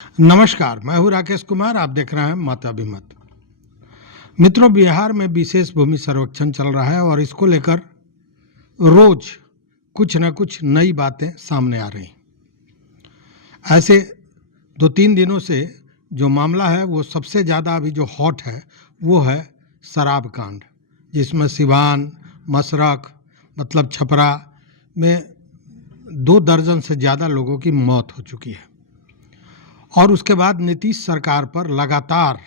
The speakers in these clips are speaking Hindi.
नमस्कार, मैं हूँ राकेश कुमार। आप देख रहे हैं मत अभिमत। मित्रों, बिहार में विशेष भूमि सर्वेक्षण चल रहा है और इसको लेकर रोज कुछ न कुछ नई बातें सामने आ रही। ऐसे 2-3 दिनों से जो मामला है वो सबसे ज़्यादा अभी जो हॉट है वो है शराब कांड, जिसमें सिवान, मशरक मतलब छपरा में 2 दर्जन से ज़्यादा लोगों की मौत हो चुकी है। और उसके बाद नीतीश सरकार पर लगातार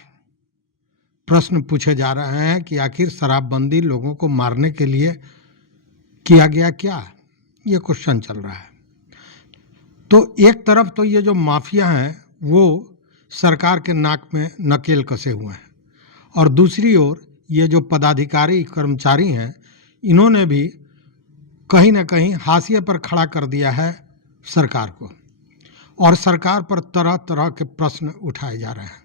प्रश्न पूछे जा रहे हैं कि आखिर शराबबंदी लोगों को मारने के लिए किया गया क्या, ये क्वेश्चन चल रहा है। तो एक तरफ तो ये जो माफिया हैं वो सरकार के नाक में नकेल कसे हुए हैं और दूसरी ओर ये जो पदाधिकारी कर्मचारी हैं इन्होंने भी कहीं ना कहीं हाशिए पर खड़ा कर दिया है सरकार को और सरकार पर तरह तरह के प्रश्न उठाए जा रहे हैं।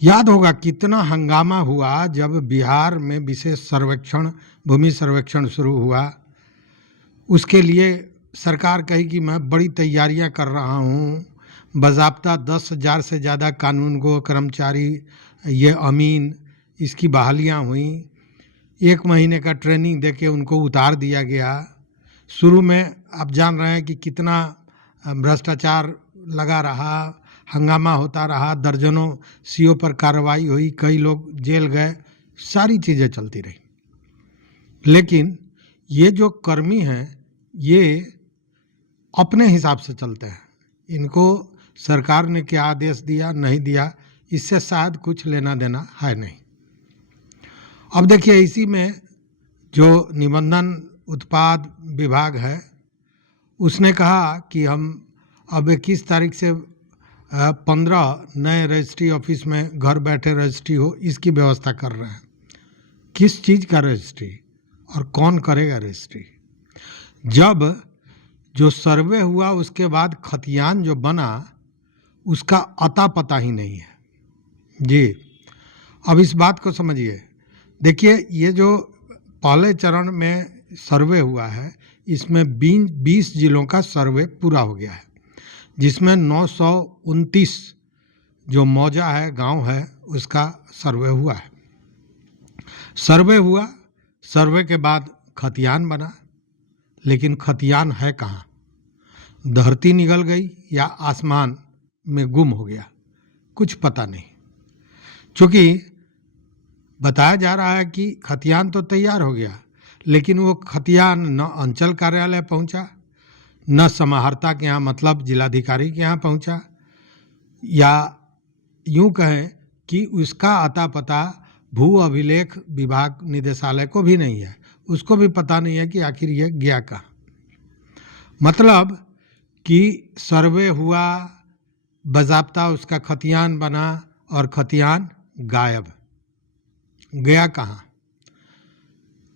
याद होगा कितना हंगामा हुआ जब बिहार में विशेष सर्वेक्षण, भूमि सर्वेक्षण शुरू हुआ। उसके लिए सरकार कही कि मैं बड़ी तैयारियां कर रहा हूं, बाज़ाब्ता 10,000 से ज़्यादा कानूनगो कर्मचारी, ये अमीन, इसकी बहालियां हुई। 1 महीने का ट्रेनिंग देके उनको उतार दिया गया। शुरू में आप जान रहे हैं कि कितना भ्रष्टाचार लगा रहा, हंगामा होता रहा, दर्जनों सीओ पर कार्रवाई हुई, कई लोग जेल गए, सारी चीज़ें चलती रही। लेकिन ये जो कर्मी हैं ये अपने हिसाब से चलते हैं। इनको सरकार ने क्या आदेश दिया नहीं दिया इससे शायद कुछ लेना देना है नहीं। अब देखिए, इसी में जो निबंधन उत्पाद विभाग है उसने कहा कि हम अब 21 तारीख से 15 नए रजिस्ट्री ऑफिस में घर बैठे रजिस्ट्री हो, इसकी व्यवस्था कर रहे हैं। किस चीज़ का रजिस्ट्री और कौन करेगा रजिस्ट्री? जब जो सर्वे हुआ उसके बाद खतियान जो बना उसका अता पता ही नहीं है जी। अब इस बात को समझिए। देखिए, ये जो पहले चरण में सर्वे हुआ है इसमें 20 जिलों का सर्वे पूरा हो गया है, जिसमें 929 जो मौजा है, गांव है, उसका सर्वे हुआ है। सर्वे हुआ, सर्वे के बाद खतियान बना, लेकिन खतियान है कहाँ? धरती निगल गई या आसमान में गुम हो गया, कुछ पता नहीं। चूँकि बताया जा रहा है कि खतियान तो तैयार हो गया, लेकिन वो खतियान न अंचल कार्यालय पहुंचा, न समाहर्ता के यहाँ मतलब जिलाधिकारी के यहाँ पहुंचा, या यूं कहें कि उसका अता पता भू अभिलेख विभाग निदेशालय को भी नहीं है। उसको भी पता नहीं है कि आखिर ये गया कहाँ। मतलब कि सर्वे हुआ, बाज़ाब्ता उसका खतियान बना और खतियान गायब, गया कहाँ?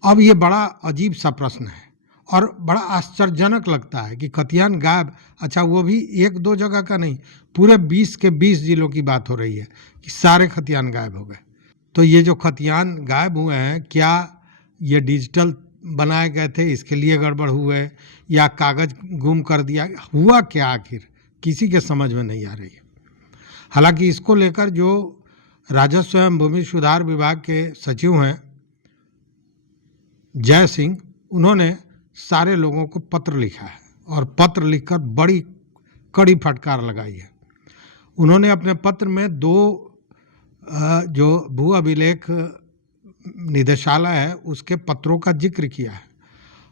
अब ये बड़ा अजीब सा प्रश्न है और बड़ा आश्चर्यजनक लगता है कि खतियान गायब। अच्छा, वो भी 1-2 जगह का नहीं, पूरे 20 के 20 जिलों की बात हो रही है कि सारे खतियान गायब हो गए। तो ये जो खतियान गायब हुए हैं, क्या ये डिजिटल बनाए गए थे इसके लिए गड़बड़ हुए या कागज़ गुम कर दिया, हुआ क्या आखिर? किसी के समझ में नहीं आ रही है। हालांकि इसको लेकर जो राजस्व एवं भूमि सुधार विभाग के सचिव हैं जय सिंह, उन्होंने सारे लोगों को पत्र लिखा है और पत्र लिखकर बड़ी कड़ी फटकार लगाई है। उन्होंने अपने पत्र में 2 जो भू अभिलेख निदेशालय है उसके पत्रों का जिक्र किया है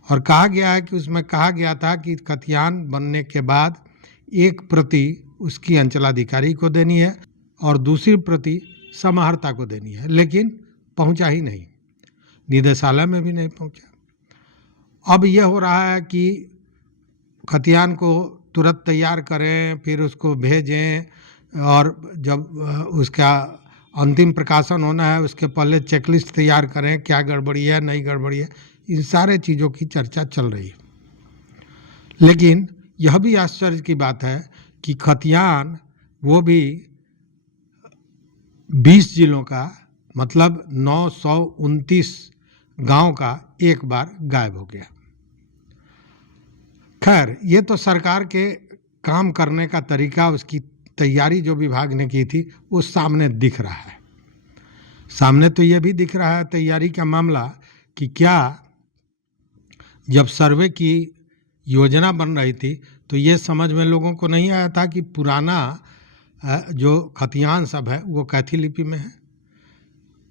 और कहा गया है कि उसमें कहा गया था कि खतियान बनने के बाद एक प्रति उसकी अंचलाधिकारी को देनी है और दूसरी प्रति समाहर्ता को देनी है, लेकिन पहुंचा ही नहीं, निदेशालय में भी नहीं पहुंचा। अब यह हो रहा है कि खतियान को तुरंत तैयार करें, फिर उसको भेजें और जब उसका अंतिम प्रकाशन होना है उसके पहले चेकलिस्ट तैयार करें, क्या गड़बड़ी है नहीं गड़बड़ी है, इन सारे चीज़ों की चर्चा चल रही है। लेकिन यह भी आश्चर्य की बात है कि खतियान वो भी 20 जिलों का मतलब 929 गांव का एक बार गायब हो गया। खैर, ये तो सरकार के काम करने का तरीका, उसकी तैयारी जो विभाग ने की थी वो सामने दिख रहा है। सामने तो ये भी दिख रहा है तैयारी का मामला कि क्या जब सर्वे की योजना बन रही थी तो ये समझ में लोगों को नहीं आया था कि पुराना जो खतियान सब है वो कैथी लिपि में है।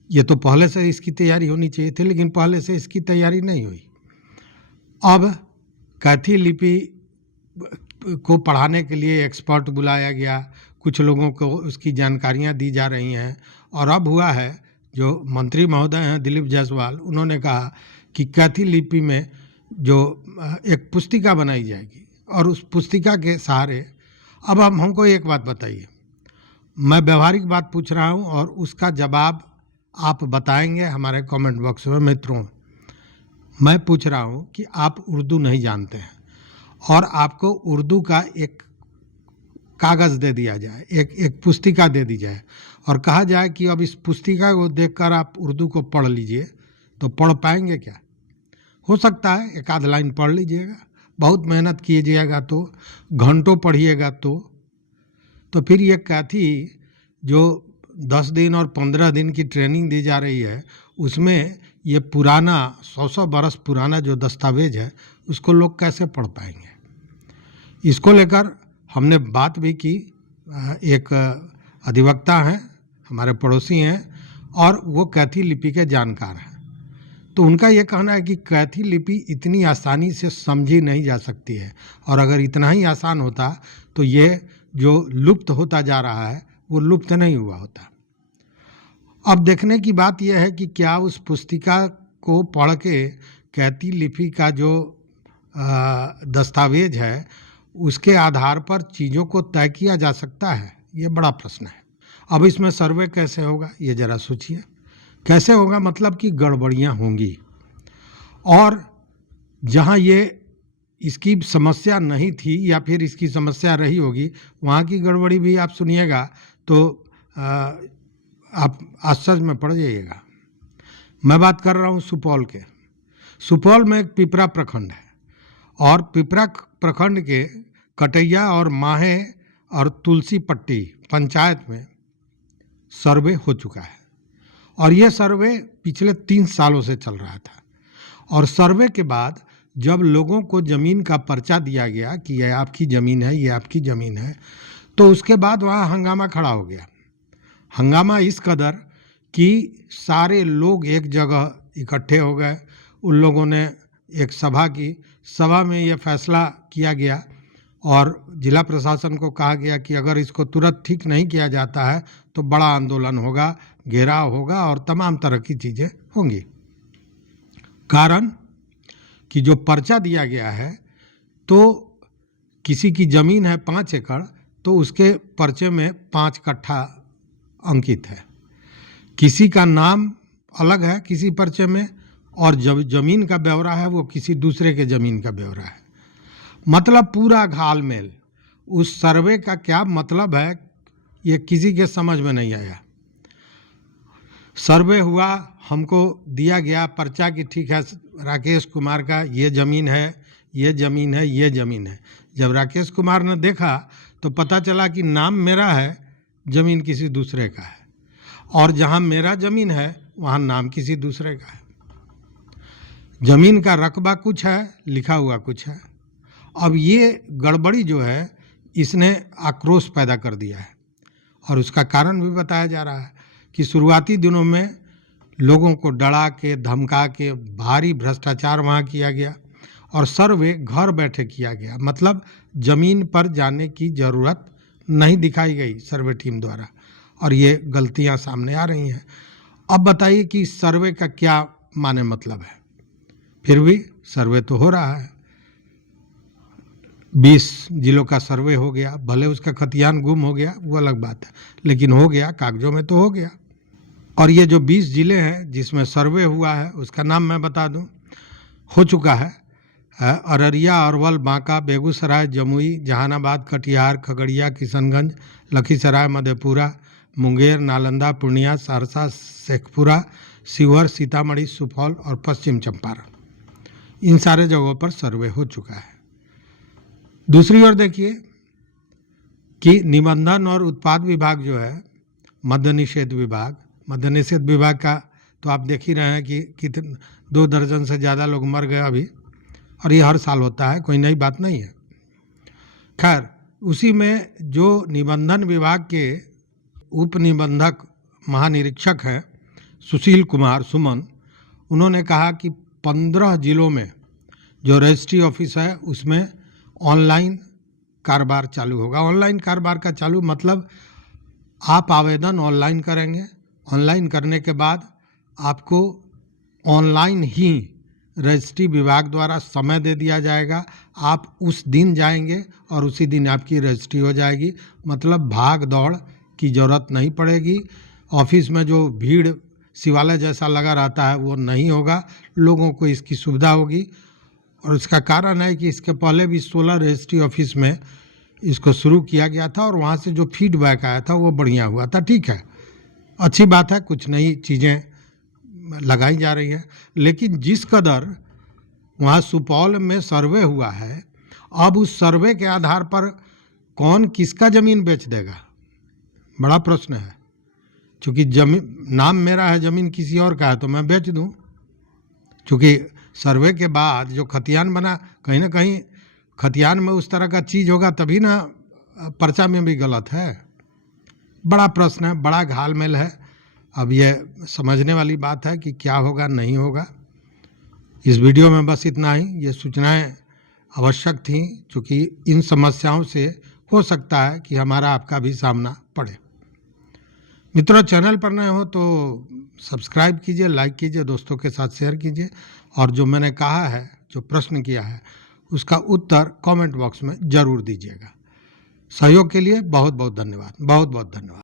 ये तो पहले से इसकी तैयारी होनी चाहिए थी, लेकिन पहले से इसकी तैयारी नहीं हुई। अब कैथी लिपि को पढ़ाने के लिए एक्सपर्ट बुलाया गया, कुछ लोगों को उसकी जानकारियां दी जा रही हैं, और अब हुआ है जो मंत्री महोदय हैं दिलीप जायसवाल, उन्होंने कहा कि कैथी लिपि में जो एक पुस्तिका बनाई जाएगी और उस पुस्तिका के सहारे। अब हमको एक बात बताइए, मैं व्यवहारिक बात पूछ रहा हूं और उसका जवाब आप बताएंगे हमारे कमेंट बॉक्स में। मित्रों, मैं पूछ रहा हूं कि आप उर्दू नहीं जानते हैं और आपको उर्दू का एक कागज़ दे दिया जाए, एक पुस्तिका दे दी जाए और कहा जाए कि अब इस पुस्तिका को देखकर आप उर्दू को पढ़ लीजिए, तो पढ़ पाएंगे क्या? हो सकता है एक आध लाइन पढ़ लीजिएगा, बहुत मेहनत कीजिएगा तो, घंटों पढ़िएगा तो फिर ये कैथी जो 10 दिन और 15 दिन की ट्रेनिंग दी जा रही है, उसमें ये पुराना 100 बरस पुराना जो दस्तावेज है उसको लोग कैसे पढ़ पाएंगे? इसको लेकर हमने बात भी की। एक अधिवक्ता हैं, हमारे पड़ोसी हैं और वो कैथी लिपि के जानकार हैं, तो उनका ये कहना है कि कैथी लिपि इतनी आसानी से समझी नहीं जा सकती है, और अगर इतना ही आसान होता तो ये जो लुप्त होता जा रहा है वो लुप्त नहीं हुआ होता। अब देखने की बात यह है कि क्या उस पुस्तिका को पढ़ के कैथी लिपि का जो दस्तावेज है उसके आधार पर चीज़ों को तय किया जा सकता है, ये बड़ा प्रश्न है। अब इसमें सर्वे कैसे होगा ये ज़रा सोचिए। कैसे होगा मतलब कि गड़बड़ियाँ होंगी, और जहाँ ये इसकी समस्या नहीं थी या फिर इसकी समस्या रही होगी वहाँ की गड़बड़ी भी आप सुनिएगा तो आप आश्चर्य में पड़ जाइएगा। मैं बात कर रहा हूँ सुपौल के। सुपौल में एक पिपरा प्रखंड है और पिपरा प्रखंड के कटैया और माहे और तुलसी पट्टी पंचायत में सर्वे हो चुका है, और ये सर्वे पिछले 3 सालों से चल रहा था। और सर्वे के बाद जब लोगों को ज़मीन का पर्चा दिया गया कि यह आपकी ज़मीन है, ये आपकी ज़मीन है, तो उसके बाद वहाँ हंगामा खड़ा हो गया। हंगामा इस कदर कि सारे लोग एक जगह इकट्ठे हो गए। उन लोगों ने एक सभा की, सभा में ये फैसला किया गया और जिला प्रशासन को कहा गया कि अगर इसको तुरंत ठीक नहीं किया जाता है तो बड़ा आंदोलन होगा, घेराव होगा और तमाम तरह की चीज़ें होंगी। कारण कि जो पर्चा दिया गया है तो किसी की ज़मीन है 5 एकड़ तो उसके पर्चे में 5 कट्ठा अंकित है, किसी का नाम अलग है किसी पर्चे में, और जब ज़मीन का ब्यौरा है वो किसी दूसरे के ज़मीन का ब्यौरा है। मतलब पूरा घालमेल। उस सर्वे का क्या मतलब है ये किसी के समझ में नहीं आया। सर्वे हुआ, हमको दिया गया पर्चा कि ठीक है राकेश कुमार का ये ज़मीन है, ये ज़मीन है, ये ज़मीन है। जब राकेश कुमार ने देखा तो पता चला कि नाम मेरा है, ज़मीन किसी दूसरे का है, और जहाँ मेरा ज़मीन है वहाँ नाम किसी दूसरे का है। ज़मीन का रकबा कुछ है, लिखा हुआ कुछ है। अब ये गड़बड़ी जो है इसने आक्रोश पैदा कर दिया है, और उसका कारण भी बताया जा रहा है कि शुरुआती दिनों में लोगों को डरा के धमका के भारी भ्रष्टाचार वहाँ किया गया और सर्वे घर बैठे किया गया। मतलब ज़मीन पर जाने की ज़रूरत नहीं दिखाई गई सर्वे टीम द्वारा, और ये गलतियाँ सामने आ रही हैं। अब बताइए कि सर्वे का क्या माने मतलब है? फिर भी सर्वे तो हो रहा है। 20 जिलों का सर्वे हो गया, भले उसका खतियान गुम हो गया वो अलग बात है, लेकिन हो गया, कागजों में तो हो गया। और ये जो 20 जिले हैं जिसमें सर्वे हुआ है उसका नाम मैं बता दूं, हो चुका है अररिया, अरवल, बांका, बेगूसराय, जमुई, जहानाबाद, कटिहार, खगड़िया, किशनगंज, लखीसराय, मधेपुरा, मुंगेर, नालंदा, पूर्णिया, सहरसा, शेखपुरा, शिवहर, सीतामढ़ी, सुपौल और पश्चिम चंपारण। इन सारे जगहों पर सर्वे हो चुका है। दूसरी ओर देखिए कि निबंधन और उत्पाद विभाग जो है, मद्य निषेध विभाग का तो आप देख ही रहे हैं कि कितने 2 दर्जन से ज़्यादा लोग मर गए अभी, और ये हर साल होता है, कोई नई बात नहीं है। खैर, उसी में जो निबंधन विभाग के उप निबंधक महानिरीक्षक हैं सुशील कुमार सुमन, उन्होंने कहा कि 15 जिलों में जो रजिस्ट्री ऑफिस है उसमें ऑनलाइन कारोबार चालू होगा। ऑनलाइन कारोबार का चालू मतलब आप आवेदन ऑनलाइन करेंगे, ऑनलाइन करने के बाद आपको ऑनलाइन ही रजिस्ट्री विभाग द्वारा समय दे दिया जाएगा, आप उस दिन जाएंगे और उसी दिन आपकी रजिस्ट्री हो जाएगी। मतलब भाग दौड़ की ज़रूरत नहीं पड़ेगी। ऑफिस में जो भीड़ शिवालय जैसा लगा रहता है वो नहीं होगा, लोगों को इसकी सुविधा होगी। और इसका कारण है कि इसके पहले भी 16 रजिस्ट्री ऑफिस में इसको शुरू किया गया था और वहाँ से जो फीडबैक आया था वो बढ़िया हुआ था। ठीक है, अच्छी बात है, कुछ नई चीज़ें लगाई जा रही हैं, लेकिन जिस कदर वहाँ सुपौल में सर्वे हुआ है, अब उस सर्वे के आधार पर कौन किसका ज़मीन बेच देगा, बड़ा प्रश्न है। चूँकि जमीन नाम मेरा है, ज़मीन किसी और का है तो मैं बेच दूँ। चूँकि सर्वे के बाद जो खतियान बना, कहीं ना कहीं खतियान में उस तरह का चीज़ होगा तभी ना पर्चा में भी गलत है। बड़ा प्रश्न है, बड़ा घालमेल है। अब ये समझने वाली बात है कि क्या होगा नहीं होगा। इस वीडियो में बस इतना ही। ये सूचनाएं आवश्यक थीं, चूँकि इन समस्याओं से हो सकता है कि हमारा आपका भी सामना पड़े। मित्रों, चैनल पर नए हो तो सब्सक्राइब कीजिए, लाइक कीजिए, दोस्तों के साथ शेयर कीजिए, और जो मैंने कहा है, जो प्रश्न किया है, उसका उत्तर कमेंट बॉक्स में ज़रूर दीजिएगा। सहयोग के लिए बहुत बहुत धन्यवाद, बहुत बहुत धन्यवाद।